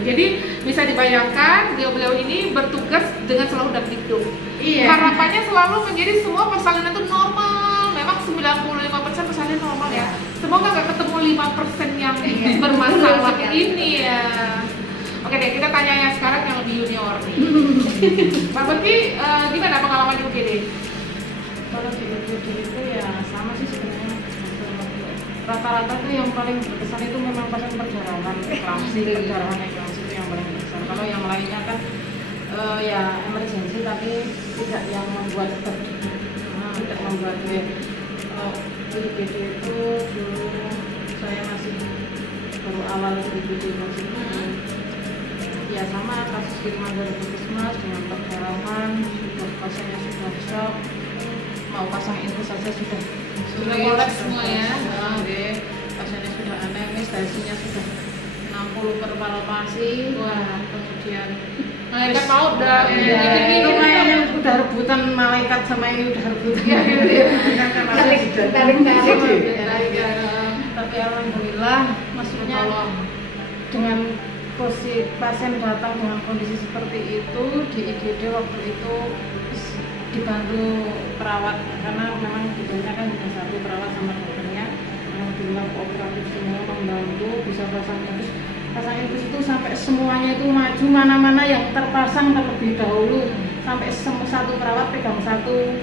Jadi bisa dibayangkan beliau-beliau ini bertugas dengan selalu dapdikduk. Iya. Harapannya selalu menjadi semua persalinan itu normal. Memang 95% persalinan normal ya. Semoga nggak ketemu 5% yang bermasalah ini ya. Oke deh, kita tanya yang sekarang yang lebih junior nih. Mbak Bekti, gimana pengalaman di UGD? Kalau di UGD itu ya sama sih sebenarnya. Rata-rata tuh yang paling berkesan itu memang pasien perdarahan eklamsi, perdarahan eklamsi itu yang paling berkesan. Kalau yang lainnya kan ya emergensi tapi tidak yang membuat tidak membuat di UGD itu dulu saya masih baru awal di UGD masih ya sama kasus kiriman dari puskesmas dengan perdarahan, sudah pasiennya sudah shock, mau pasang infus saja sudah kolaps semua ya. Pasiennya sudah anemis, tensinya sudah 60 per palpasi. Wah, kemudian Malaikat maut udah itu kayaknya udah rebutan malaikat sama ini udah rebutan. Tarik. Tapi alhamdulillah maksudnya dengan pasien datang dengan kondisi seperti itu di IGD waktu itu dibantu perawat karena memang gedungnya kan hanya satu perawat sama dokternya. Alhamdulillah kooperatif semua membantu bisa pasang infus itu sampai semuanya itu maju, mana-mana yang terpasang terlebih dahulu sampai satu perawat pegang satu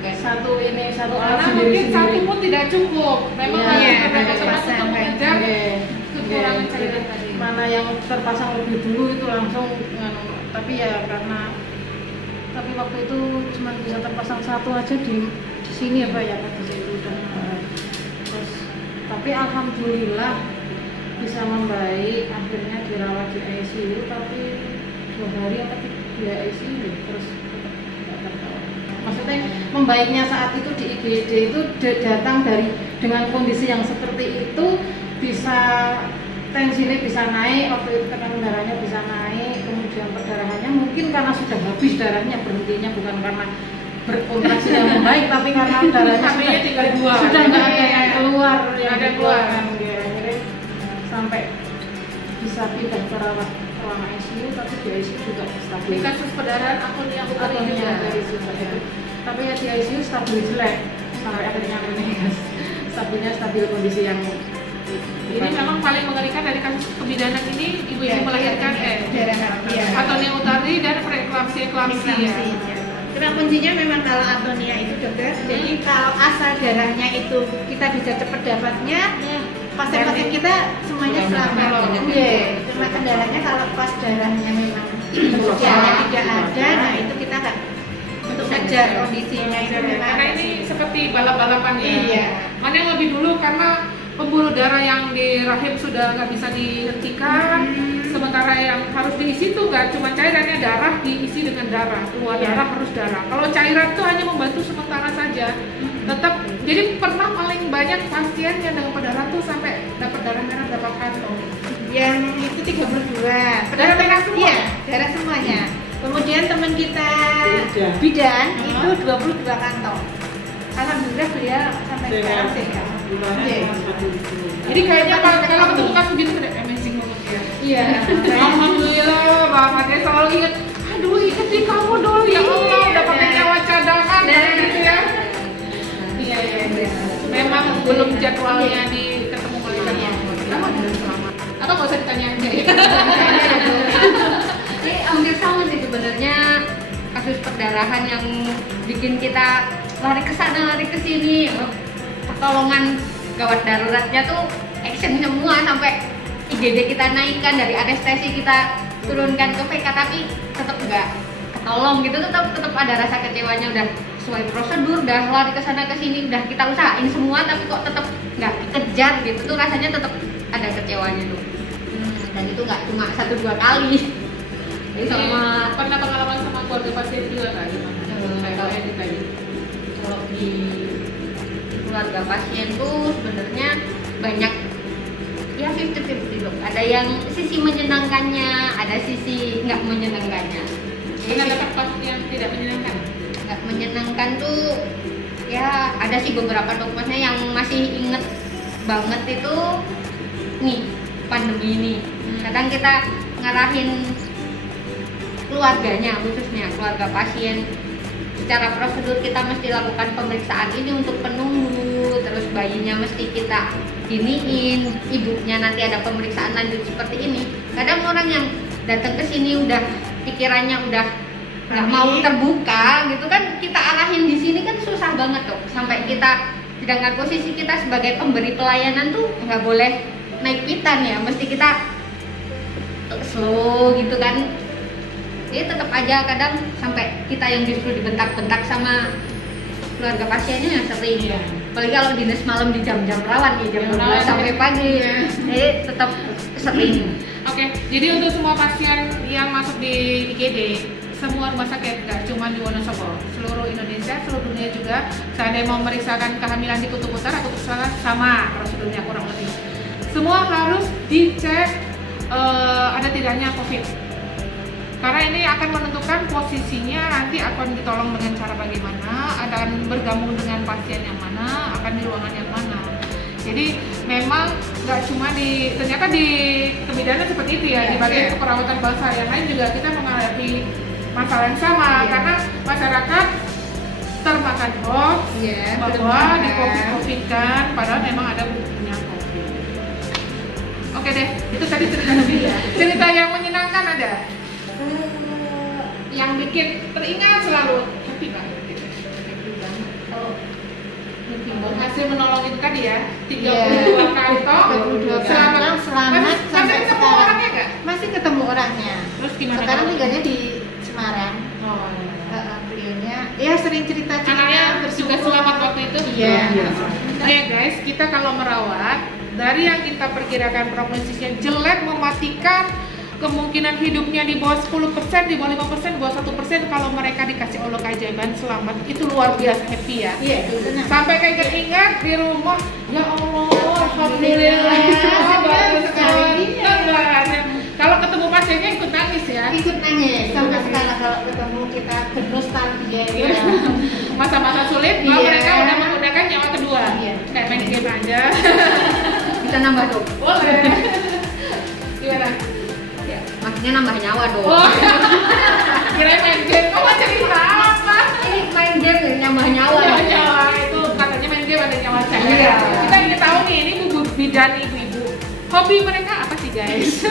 alat karena mungkin satu pun tidak cukup. Memang harus terpasang untuk mengejar kekurangan cairan tadi. Mana yang terpasang lebih dulu itu langsung tapi tapi waktu itu cuma bisa terpasang satu aja di sini ya Pak ya pada saat itu udah terus tapi alhamdulillah bisa membaik, akhirnya dirawat di ICU tapi 2 hari atau di ICU terus nggak tertolong. Maksudnya membaiknya saat itu di IGD itu datang dengan kondisi yang seperti itu bisa tensinya bisa naik, waktu itu tekanan darahnya bisa naik, kemudian perdarahannya mungkin karena sudah habis darahnya berhentinya bukan karena berkontraksi yang membaik tapi karena darahnya sudah nggak ada yang keluar kan ya. Akhirnya sampai bisa pindah ke ruang ICU tapi di ICU juga stabil. Di kasus perdarahan akunnya juga. Tapi ya di ICU stabil jelek sampai akhirnya stabil kondisi yang ini memang paling mengerikan dari kasus kebidanan ini ibu-ibu melahirkan atonia utari dan preeklamsi ya. Karena kuncinya memang kalau atonia itu dokter, jadi kalau asal darahnya itu kita bisa cepat dapatnya, pasien-pasien kita semuanya selamat. Cuma kendalanya kalau pas darahnya memang persediaannya tidak ada, nah itu kita nggak untuk ngejar kondisinya itu memang. Karena ini seperti balap-balapan ya. Mana yang lebih dulu karena pembuluh darah yang di rahim sudah nggak bisa dihentikan, sementara yang harus diisi tuh nggak cuma cairannya, darah diisi dengan darah, keluar darah harus darah. Kalau cairan tuh hanya membantu sementara saja, tetap. Jadi pernah paling banyak pasien yang dengan perdarahan tuh sampai dapat darah merah berapa kantong? Yang itu 32. Darah merah semua? Iya, darah semuanya. Kemudian teman kita bidan itu 22 kantong. Alhamdulillah beliau sampai sekarang sehat. Jadi kayaknya kalau ketemu kasus gitu udah amazing banget ya. Iya. Alhamdulillah, Bapak selalu ingat. Aduh, ingat di kamu dulu ya Allah, udah pakai nyawa cadangan gitu ya. Iya. Memang belum jadwalnya di ketemu malaikat. Atau nggak usah ditanya aja ya. Ini hampir sama sih sebenarnya kasus perdarahan yang bikin kita lari ke sana, lari ke sini. Pertolongan gawat daruratnya tuh action semua sampai IGD kita naikkan, dari anestesi kita turunkan ke PK tapi tetap nggak ketolong gitu, tetap ada rasa kecewanya. Udah sesuai prosedur, udah lari ke sana ke sini, udah kita usahain semua tapi kok tetap nggak dikejar gitu tuh, rasanya tetap ada kecewanya tuh. Dan itu nggak cuma 1-2 kali. Jadi sama pernah pengalaman sama keluarga pasien juga nggak gimana? Kayak tadi. Kalau di keluarga pasien tuh sebenarnya banyak ya 50-50 dok. Ada yang sisi menyenangkannya, ada sisi nggak menyenangkannya. Pernah dapat pasien yang tidak menyenangkan? Nggak menyenangkan tuh ya ada sih beberapa dok, maksudnya yang masih inget banget itu nih pandemi ini. Kadang kita ngarahin keluarganya, khususnya keluarga pasien. Secara prosedur kita mesti lakukan pemeriksaan ini untuk penunggu, terus bayinya mesti kita giniin, ibunya nanti ada pemeriksaan lanjut seperti ini. Kadang orang yang datang ke sini udah pikirannya udah nggak mau terbuka gitu kan, kita arahin di sini kan susah banget dok. Sampai kita, sedangkan posisi kita sebagai pemberi pelayanan tuh nggak boleh naik pitan ya, mesti kita slow gitu kan. Jadi tetap aja kadang sampai kita yang justru dibentak-bentak sama keluarga pasiennya yang sering. Apalagi kalau dinas malam di jam-jam rawan nih, jam 12 sampai pagi. Jadi tetap sering. Oke, jadi untuk semua pasien yang masuk di IGD, semua rumah sakit, nggak cuma di Wonosobo, seluruh Indonesia, seluruh dunia juga, seandainya mau memeriksakan kehamilan di Kutub Utara, Kutub Selatan sama prosedurnya kurang lebih. Semua harus dicek ada tidaknya COVID. Karena ini akan menentukan posisinya, nanti akan ditolong dengan cara bagaimana, akan bergabung dengan pasien yang mana, akan di ruangan yang mana. Jadi memang nggak cuma ternyata di kebidanan seperti itu ya, di bagian keperawatan bangsa yang lain juga kita menghadapi masalah yang sama, karena masyarakat termakan hoax bahwa di COVID-kan, padahal memang ada buktinya COVID. Oke deh, itu tadi cerita ya. Cerita yang menyenangkan ada? Yang bikin teringat selalu happy banget gitu. Happy banget. Oh, berhasil menolong itu tadi ya, 32 kantong. 32 kantong selamat sampai ketemu sekarang. Orangnya nggak? Masih ketemu orangnya. Terus gimana? Sekarang tinggalnya di Semarang. Oh, beliaunya ya sering cerita-cerita anaknya juga selamat waktu itu. Iya. Ya guys, kita kalau merawat dari yang kita perkirakan prognosisnya jelek, mematikan, kemungkinan hidupnya di bawah 10%, di bawah 5%, di bawah 1%, kalau mereka dikasih Allah keajaiban selamat, itu luar biasa happy ya. Iya, benar. Sampai kayak ingat di rumah, ya Allah, alhamdulillah, bagus sekali. Kalau ketemu pasiennya ikut nangis ya. Ikut nangis sampai sekarang kalau ketemu kita bernostalgia ya. Masa-masa sulit, bahwa mereka udah menggunakan nyawa kedua. Kayak main game aja. Bisa nambah dong. Boleh. Gimana? Maksudnya nambah nyawa dong. Oh, kirain main game. Kok mau cerita apa? Ini main game nambah nyawa. Nyawa itu katanya main game ada nyawa saya. Iya. Kita ingin tahu nih, ini bidan ibu-ibu. Hobi mereka apa sih guys?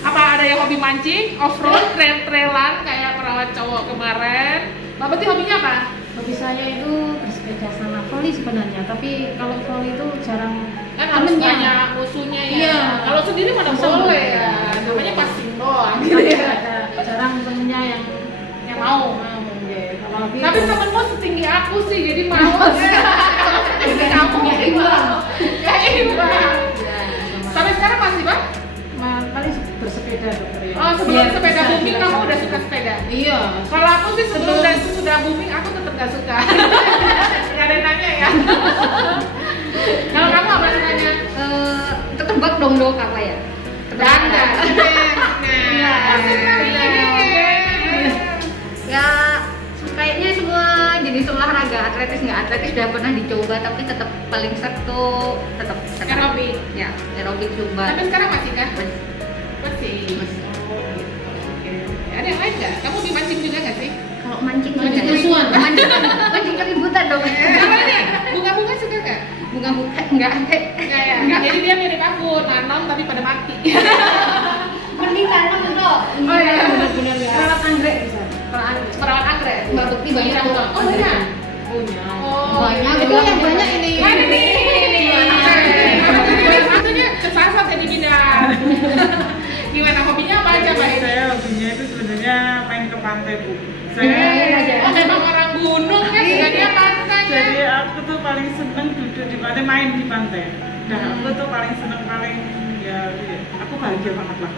Apa ada yang hobi mancing, off-road, trail-trailan kayak perawat cowok kemarin? Mbak Betty hobinya apa? Hobi saya itu bersepeda sama volley sebenarnya, tapi kalau volley itu jarang Kan harus temennya. banyak musuhnya ya. Iya. Kalau sendiri mana Masa boleh boleh? ya. Namanya passing doang Tapi gitu ya. ada jarang temennya yang mau. ya. Apalagi Tapi temenmu setinggi aku sih, jadi mau. Kamu nggak imbang. Nggak imbang. Sampai sekarang masih Pak? paling bersepeda dokter ya. Oh, sebelum Biar sepeda bisa booming kamu dirasakan. udah suka sepeda? Iya. Kalau aku sih sebelum dan sudah booming aku tetap gak suka. Gak ada yang nanya ya. Kalau kamu apa sukanya? Ketebak dong dong apa ya? Danda. Iya. Ya kayaknya semua jenis olahraga, atletis nggak atletis udah pernah dicoba, tapi tetap paling seru tetap Aerobik. Ya, aerobik zumba. Tapi sekarang masih kan? Masih. Masih. Oh, gitu. Oke. Ada yang lain nggak? Kamu di mancing juga nggak sih? Kalau mancing Mancing nggak? musuhan. Mancing keributan dong. Apa nih? Bunga-bunga suka nggak? Bunga-bunga nggak ada. Nggak ya. Jadi dia mirip aku, nanam tapi pada mati. Mending tanam dong. Oh iya. Benar-benar ya. Perawat anggrek bisa. Perawat anggrek. Mbak Bekti banyak kok. Oh banyak. Punya. Oh, Banyak. Itu yang banyak ini. Ada nih. Maksudnya kesasar jadi bidang. Gimana hobinya apa aja Mbak? Saya hobinya itu sebenarnya main ke pantai Bu. Oh memang orang gunung ya, bukannya pantai ya. Jadi aku tuh paling seneng duduk di pantai, main di pantai. Dan aku tuh paling seneng aku bahagia banget lah.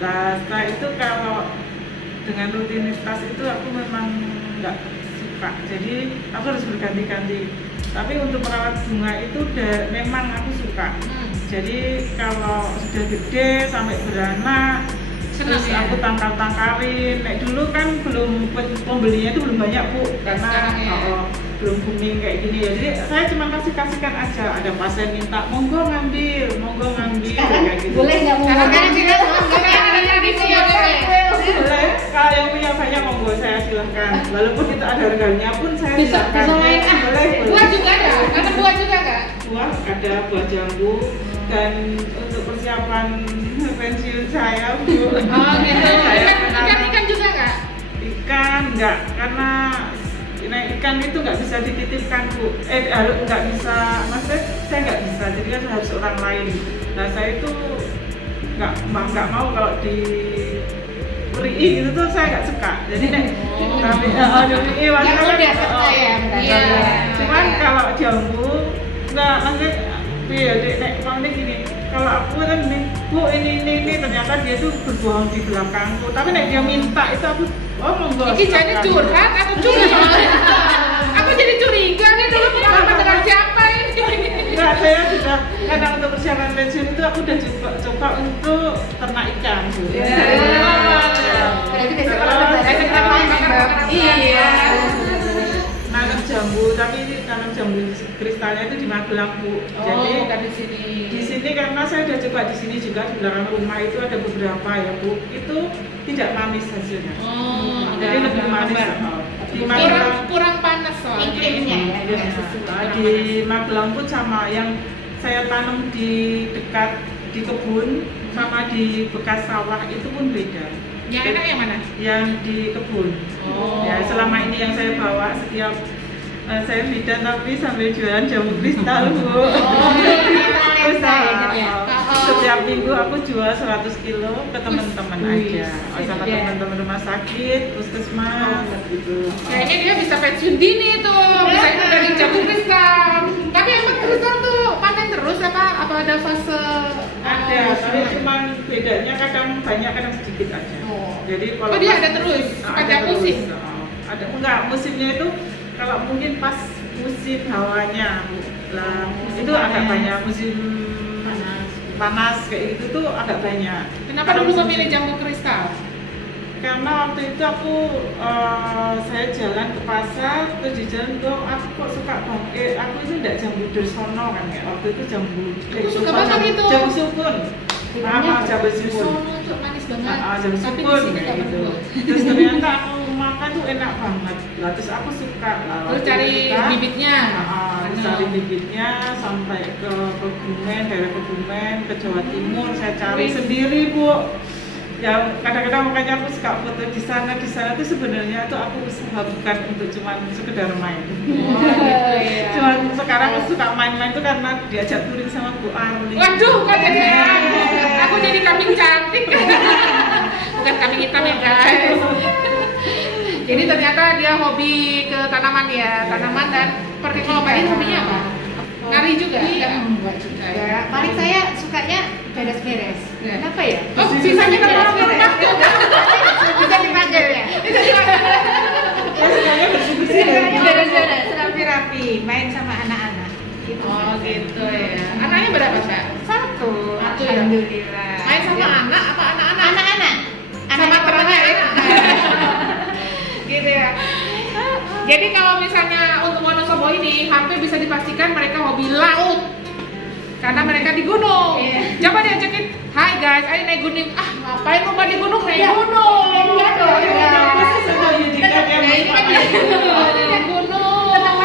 Nah setelah itu kalau dengan rutinitas itu aku memang nggak suka. Jadi aku harus berganti-ganti. Tapi untuk merawat bunga itu memang aku suka. Jadi kalau sudah gede sampai beranak, Senang terus ya? aku tangkal-tangkalin. Dulu kan belum pembelinya itu belum banyak Bu, karena sekarang ya? belum booming kayak gini ya. Jadi saya cuma kasihkan aja. Ada pasien minta monggo ngambil kayak gitu. Boleh nggak mau? Boleh, kalau yang punya banyak monggo saya silahkan. Walaupun itu ada harganya pun saya silahkan. Boleh. Buah juga ada, karena buah juga nggak? Buah ada, buah jambu, dan untuk persiapan pensiun saya Bu. Oh gitu. Saya Ikan juga nggak? Ikan enggak, karena ikan itu nggak bisa dititipkan Bu. Nggak bisa, maksudnya saya nggak bisa, jadi kan harus orang lain. Nah saya itu nggak mau kalau di beri gitu tuh saya nggak suka. Jadi tapi cuman kalau jambu nggak, maksudnya mau gini. Kalau aku kan nih, Bu ini ternyata dia tuh berbohong di belakangku. Tapi nek dia minta itu aku monggo. Ini jadi curhat atau curi? Aku jadi curiga nih dulu pengalaman dengan siapa ini? Enggak, saya sudah, karena untuk persiapan pensiun itu aku udah coba untuk ternak ikan. Berarti besok kalau kita makan. Iya. Nanam jambu, tapi ini nanam jambu kristalnya itu di Magelang Bu. Jadi bukan di sini. Di sini karena saya udah coba di sini juga, di belakang rumah itu ada beberapa ya Bu. Itu tidak manis hasilnya. Jadi lebih manis. Di Magelang kurang panas soalnya. Iklimnya ya. Di Magelang pun sama, yang saya tanam di dekat di kebun sama di bekas sawah itu pun beda. Yang enak yang mana? Yang di kebun. Ya selama ini yang saya bawa setiap saya bidan tapi sambil jualan jamu kristal Bu. Setiap minggu aku jual 100 kilo ke teman-teman aja, sama teman-teman rumah sakit, puskesmas gitu. Kayaknya dia bisa pensiun dini tuh, bisa ikut dari jamu kristal. Tapi emang kristal tuh panen terus apa ada fase? Ada, tapi cuma bedanya kadang banyak kadang sedikit aja. Jadi kalau dia ada terus, ada musim. Ada enggak, musimnya itu kalau mungkin pas musim hawanya lah itu agak banyak, musim panas kayak gitu tuh agak banyak. Kenapa dulu memilih jamu kristal? Karena waktu itu saya jalan ke pasar, terus di jalan tuh aku kok suka banget. Aku itu enggak jambu Dersono kan ya, waktu itu jambu. Aku suka banget itu. Jambu sukun. Jambu sukun. Dersono tuh manis banget. Jambu Tapi sukun di sini kayak nggak gitu. pernah. Terus ternyata aku makan tuh enak banget. Lah terus aku suka. Terus cari bibitnya. Terus cari bibitnya sampai ke Kebumen, daerah Kebumen, ke Jawa Timur saya cari sendiri Bu. Ya kadang-kadang makanya aku suka foto di sana tuh sebenarnya tuh aku usaha bukan untuk cuman sekedar main. Cuman sekarang aku suka main-main tuh karena diajak touring sama Bu Arli. Waduh, kan aku jadi kambing cantik. Bukan kambing hitam ya guys. Jadi ternyata dia hobi ke tanaman ya, tanaman dan seperti kalau Mbak ini hobinya apa? Nari juga? Enggak juga. Paling saya sukanya beres-beres. Kenapa ya? Oh, sisanya kan orang rumah tuh. Bisa dipanggil ya? Sukanya bersih-bersih ya. Beres-beres, rapi-rapi, main sama anak-anak. Oh gitu ya. Anaknya berapa Mbak? Satu, ya? alhamdulillah. Main sama anak apa anak-anak? Anak-anak. Sama ternak ya? Gitu ya. Jadi kalau misalnya untuk Wonosobo ini hampir bisa dipastikan mereka hobi laut. Karena mereka di gunung. Coba diajakin, hai guys, ayo naik gunung. Ah, ngapain lu di gunung? Naik gunung. Iya dong. Naik gunung. Tetap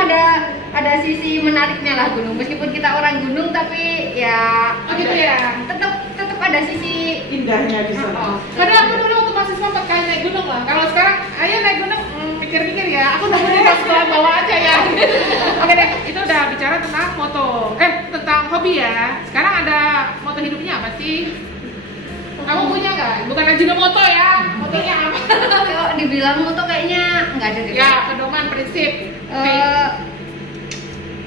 ada sisi menariknya lah gunung. Meskipun kita orang gunung tapi ya gitu ya. Tetap ada sisi Indahnya di sana. Padahal aku dulu waktu mahasiswa pakai naik gunung lah. Kalau sekarang, ayo naik gunung, mikir-mikir ya. Aku nemuin pas sekolah bawah aja ya. Oke deh, itu udah bicara tentang moto. Tentang hobi ya. Sekarang ada moto hidupnya apa sih? Kamu punya nggak? Bukan Ajinomoto ya. Motonya apa? kalau dibilang moto kayaknya nggak ada deh. Ya, pedoman, prinsip.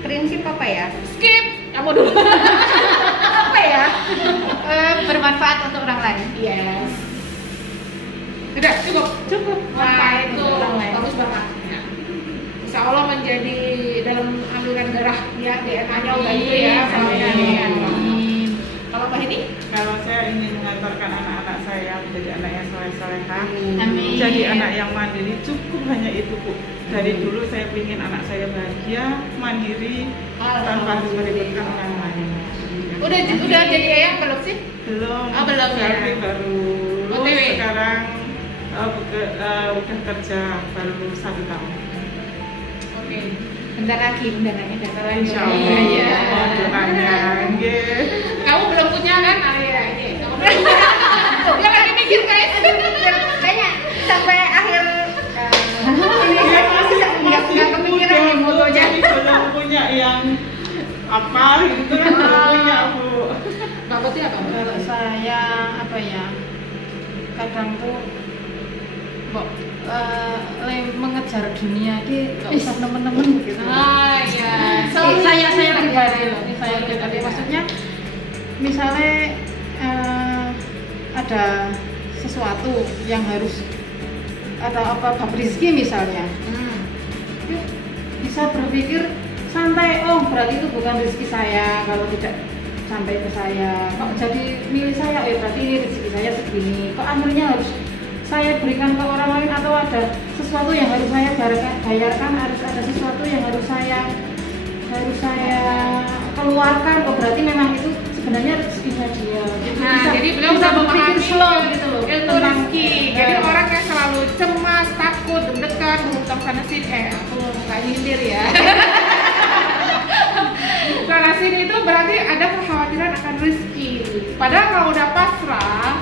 Prinsip apa ya? Skip. Kamu dulu. Apa ya? Bermanfaat untuk orang lain. Yes. Udah, cukup. Nah, itu Orang lain. bagus banget. Ya. Insya Allah menjadi dalam aliran darah ya, DNA-nya udah itu ya. Amin. Kalau Mbak ini? Kalau saya ingin mengantarkan anak-anak saya saya menjadi anak yang soleh-solehah, Amin. jadi anak yang mandiri. Cukup hanya itu, Bu. Dari dulu saya ingin anak saya bahagia, mandiri, tanpa harus meributkan orang lain. Udah jadi ayah belum sih? Belum. Oh, belum ya. Tapi baru OTW. lulus sekarang, udah kerja baru 1 tahun. Oke. Bentar lagi bakalan Insya Allah. Iya. Mohon doanya. Nggih. Kamu belum punya kan? Iya, ini. Kamu belum punya. Dia lagi mikir guys. Kayaknya sampai akhir Dia masih nggak kepikiran nih muda, Bu. fotonya. Jadi belum punya yang apa gitu kan, belum punya, Bu. Mbak Putih apa? Kalau saya apa ya, kadang tuh kok mengejar dunia ki nggak usah nemen-nemen gitu. Ah iya. Saya pribadi loh, ini saya pribadi. Maksudnya misalnya ada sesuatu yang harus ada apa bab rezeki misalnya, yuk bisa berpikir santai, oh berarti itu bukan rezeki saya kalau tidak sampai ke saya, kok jadi milik saya, berarti ini rezeki saya segini, kok akhirnya harus saya berikan ke orang lain, atau ada sesuatu yang harus saya bayarkan, harus ada sesuatu yang harus saya keluarkan, oh berarti memang itu sebenarnya rezekinya dia. Nah, jadi beliau bisa udah berpikir memahami slow gitu loh ilmu tentang rezeki. Jadi orang yang selalu cemas, takut, deg-degan, berhutang sana sini. Aku nggak nyindir ya. Sana sini itu berarti ada kekhawatiran akan rezeki. Padahal kalau udah pasrah,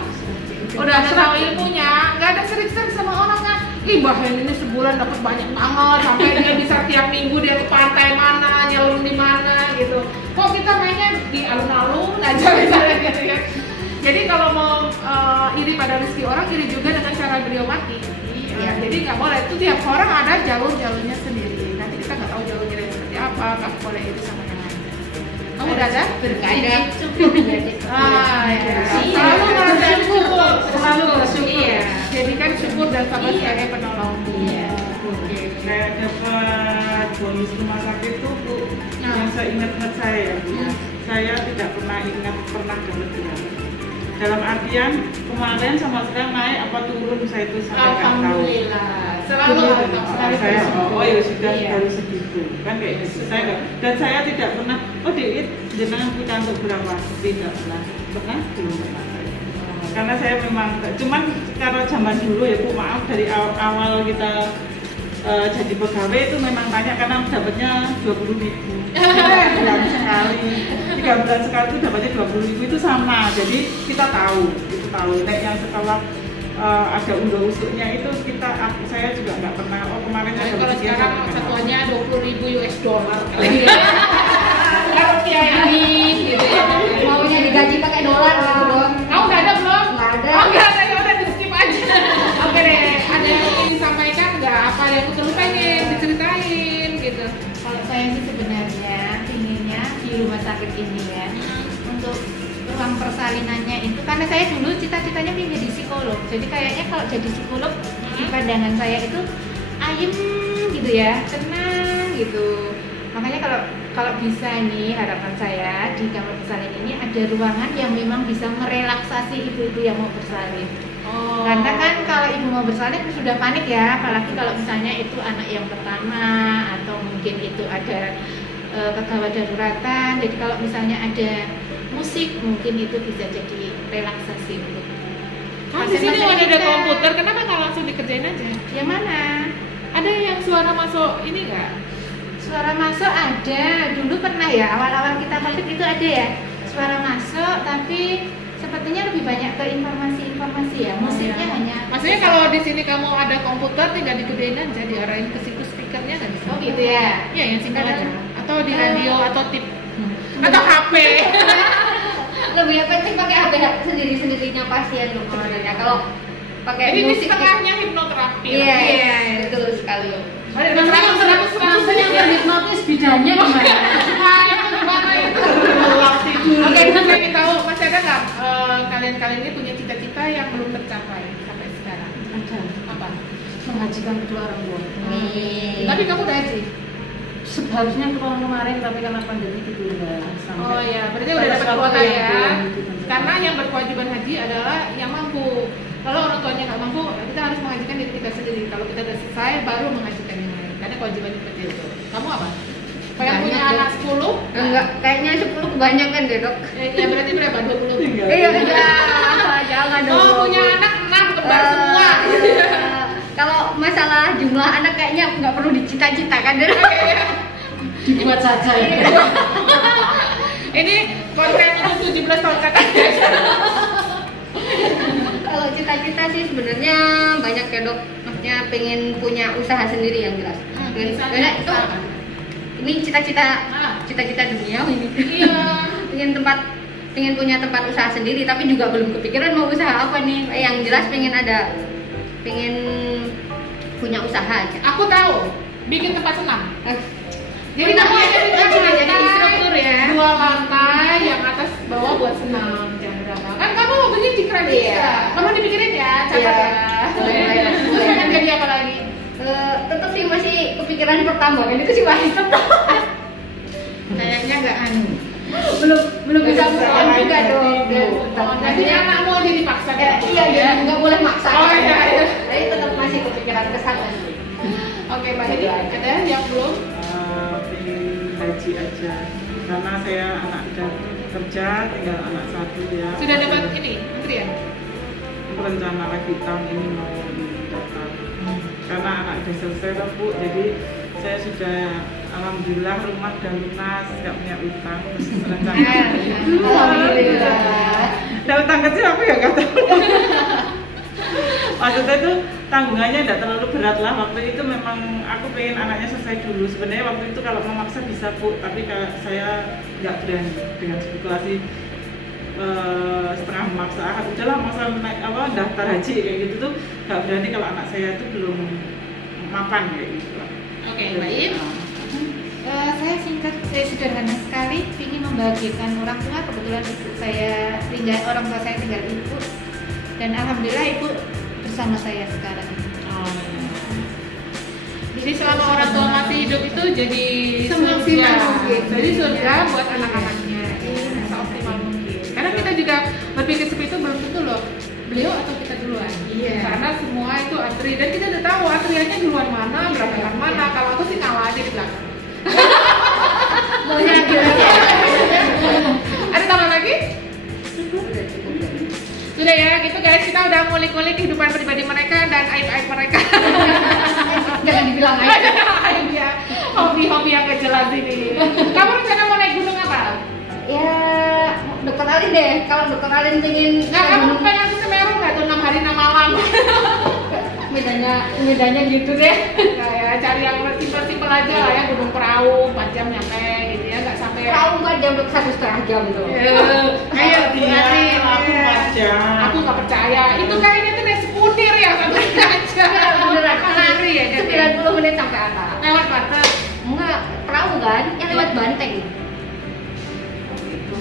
udah tahu ilmunya, nggak ada serik-serik sama orang kan. Ih, Mbah ini sebulan dapat banyak banget, sampai dia bisa tiap minggu dia ke pantai mana, nyelur di mana gitu. Kok kita mainnya di alun-alun aja misalnya gitu ya. Jadi kalau mau iri pada rezeki orang, iri juga dengan cara beliau mati. Iya. Jadi nggak boleh. Itu tiap orang ada jalur-jalurnya sendiri. Nanti kita nggak tahu jalurnya dari seperti apa, nggak boleh iri sama yang lain. Kamu udah ada? berkadang cukup berarti. Ah, ya. Iya. Selalu merasa syukur, selalu bersyukur. Iya. Jadikan syukur dan sabar sebagai penolong. Iya. Oke, saya dapat bonus rumah sakit itu, Bu. Nah. Yang saya ingat saya ya, Bu. Saya tidak pernah ingat pernah dapat dirawat. Dalam artian kemarin sama sekali naik apa turun saya itu sampai nggak tahu. Alhamdulillah. Selalu Selalu saya oh ya sudah Iya. baru segitu kan kayak gitu. Saya nggak, dan saya tidak pernah diit jenengan kita untuk berapa, tidak pernah belum pernah saya. Karena saya memang cuman karena zaman dulu ya, Bu, maaf, dari awal kita jadi pegawai itu memang banyak karena dapatnya 20.000 bulan sekali, 3 bulan sekali itu dapatnya 20.000 itu sama. Jadi kita tahu nek yang setelah ada unduh usuknya itu saya juga nggak pernah. Oh kemarin Nah, ada kalau ujian, sekarang saya satuannya 20.000 US dollar kali ya. Kalau tiap ini gitu ya. Maunya digaji pakai dolar gitu dong. Kamu udah ada belum? Nggak ada. Oh, nggak ada, ya udah di skip aja. Oke deh, ada yang ingin disampaikan nggak? Apa yang betul pengen diceritain gitu? Kalau saya sih sebenarnya inginnya di rumah sakit ini ya, untuk ruang persalinannya itu, karena saya dulu cita-citanya ingin jadi psikolog. Jadi kayaknya kalau jadi psikolog di pandangan saya itu ayem gitu ya, tenang gitu. Makanya kalau bisa nih, harapan saya di kamar bersalin ini ada ruangan yang memang bisa merelaksasi ibu-ibu yang mau bersalin. Oh. Karena kan kalau ibu mau bersalin sudah panik ya, apalagi kalau misalnya itu anak yang pertama atau mungkin itu ada kegawat daruratan. Jadi kalau misalnya ada musik mungkin itu bisa jadi relaksasi untuk Kan di sini pasien-pasien udah ada kita. komputer, kenapa nggak langsung dikerjain aja? Yang mana? Ada yang suara masuk ini nggak? Suara masuk ada, dulu pernah ya, awal-awal kita COVID itu ada ya suara masuk, tapi sepertinya lebih banyak ke informasi-informasi ya, musiknya hanya. Maksudnya kalau di sini kamu ada komputer tinggal digedein aja, diarahin ke situ speakernya kan bisa. Oh gitu ya. Iya, yang single aja. Atau di radio atau tip atau HP. Lebih yang penting pakai HP sendiri-sendirinya pasien loh sebenarnya. Kalau pakai Jadi ini musik setengahnya hipnoterapi. iya, betul sekali. Ada yang 100 Maksudnya yang hipnotis bidangnya gimana? gimana itu? Oke, kita pengen tahu masih ada nggak kalian ini punya cita-cita yang belum tercapai sampai sekarang? Ada Apa? menghajikan kedua orang tua. Tapi kamu udah haji? Seharusnya tahun kemarin tapi karena pandemi ditunda. Oh iya, berarti udah dapat kuota ya. Karena yang berkewajiban haji adalah yang mampu. Kalau orang tuanya nggak mampu, kita harus mengajikan diri kita sendiri. Kalau kita udah selesai, baru mengajikan yang lain. Karena kewajibannya seperti itu. Kamu apa? Pengen punya anak 10? Enggak, kayaknya 10 kebanyakan deh dok. Ya berarti berapa? 20? Iya, jangan dong. Oh, punya anak 6 kembar semua. Kalau masalah jumlah anak kayaknya nggak perlu dicita-citakan deh. Dibuat saja ya. Ini konten untuk 17 tahun ke atas. Kalau cita-cita sih sebenarnya banyak ya dok. Maksudnya pengen punya usaha sendiri yang jelas. Banyak itu. Ini cita-cita dunia ini. Iya. pengen punya tempat usaha sendiri, tapi juga belum kepikiran mau usaha apa nih. Yang jelas pengen punya usaha aja. Aku tahu, bikin tempat senam. Jadi Oh, kamu iya, ada kita juga jadi instruktur ya. 2 lantai, yang atas bawah buat senam. Jam berapa? Kan kamu mau bikin cikran Iya. juga. Kamu dipikirin ya, catat Iya. ya. Terus kan jadi apa lagi? Tetap sih masih kepikiran pertambangan itu sih masih tetap. Kayaknya nggak belum bisa move on juga dong. Nanti anakmu aja dipaksa. Iya, nggak boleh maksa. Oh, iya, iya. Tapi tetap masih kepikiran ke sana sih. Oke, Mbak Hedi, ada yang belum? Pengen haji aja karena saya anak udah kerja, tinggal anak 1 ya. Sudah dapat ini, antrian? Rencana lagi tahun ini mau daftar karena anak udah selesai toh, Bu. Jadi saya sudah alhamdulillah rumah dan lunas, nggak punya utang. Terus rencana Alhamdulillah. ada utang kecil aku ya nggak tahu. Maksudnya tuh tanggungannya tidak terlalu berat lah. Waktu itu memang aku pengen anaknya selesai dulu. Sebenarnya waktu itu kalau memaksa bisa Bu, tapi saya nggak berani dengan spekulasi setengah memaksa. Udahlah masa daftar haji kayak gitu tuh nggak berani kalau anak saya tuh belum mapan kayak gitu. Oke, baik. Saya sederhana sekali, ingin membahagiakan orang tua. Kebetulan orang tua saya tinggal ibu, dan alhamdulillah ibu bersama saya sekarang. Jadi selama orang tua masih hidup itu jadi Semaksimal surga. mungkin. Jadi surga buat anak-anaknya. Seoptimal mungkin. Karena kita juga berpikir seperti itu belum tentu loh. Beliau atau kita duluan. Iya. Karena semua itu antri dan kita udah tahu antriannya duluan mana, belakangan mana. Kalau aku sih ngalah aja di belakang. Maunya gimana? Ada tambah lagi? Sudah ya, gitu guys, kita udah ngulik-ngulik kehidupan pribadi mereka dan aib-aib mereka. Jangan dibilang aja. Aib ya, hobi-hobi yang gak jelas ini. Kamu rencana mau naik gunung apa? Ya, dokter Alin deh. Kalau dokter Alin pengen Nah, kamu pengen ke Semeru nggak tuh 6 hari 6 malam? medanya gitu deh. Nah ya, cari yang simpel-simpel aja lah ya, gunung perahu 4 jam nyampe gitu ya, nggak sampai. Perahu 4 jam, 1,5 jam gitu. Ayo, Iya, aku 4 jam. Aku nggak percaya. Itu kayaknya tuh naik skuter ya, sampai aja. Beneran, Lari ya, jadi 90 menit sampai atas. lewat Banten. Enggak, perahu kan? Yang lewat Banteng.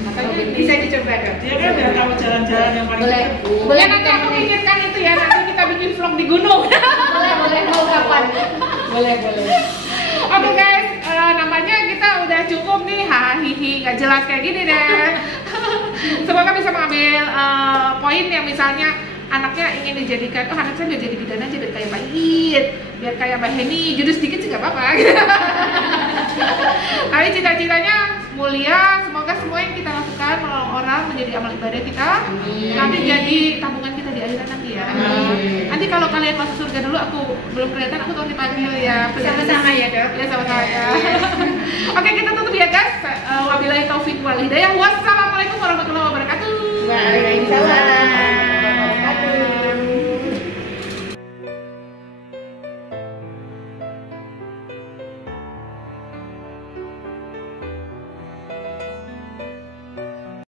Makanya bisa dicoba dong. Dia kan udah tahu jalan-jalan yang paling Boleh. dekat. Boleh nanti aku pikirkan itu ya, nanti kita bikin vlog di gunung. boleh mau kapan? Boleh. Oke guys, nampaknya kita udah cukup nih, hahihi, nggak jelas kayak gini deh. Semoga bisa mengambil poin yang misalnya anaknya ingin dijadikan, anak saya udah jadi bidan aja biar kayak Mbak Id, biar kayak Mbak Heni, jurus sedikit sih nggak apa-apa. Tapi cita-citanya mulia, semoga semua yang kita lakukan menolong orang menjadi amal ibadah kita. Nanti jadi tabungan kita di akhirat nanti ya. Nanti kalau kalian masuk surga dulu, aku belum kelihatan, aku tolong dipanggil ya. Sama-sama ya, Dok. Ya sama-sama ya. Oke, kita tutup ya guys. Wabillahi taufiq wal hidayah.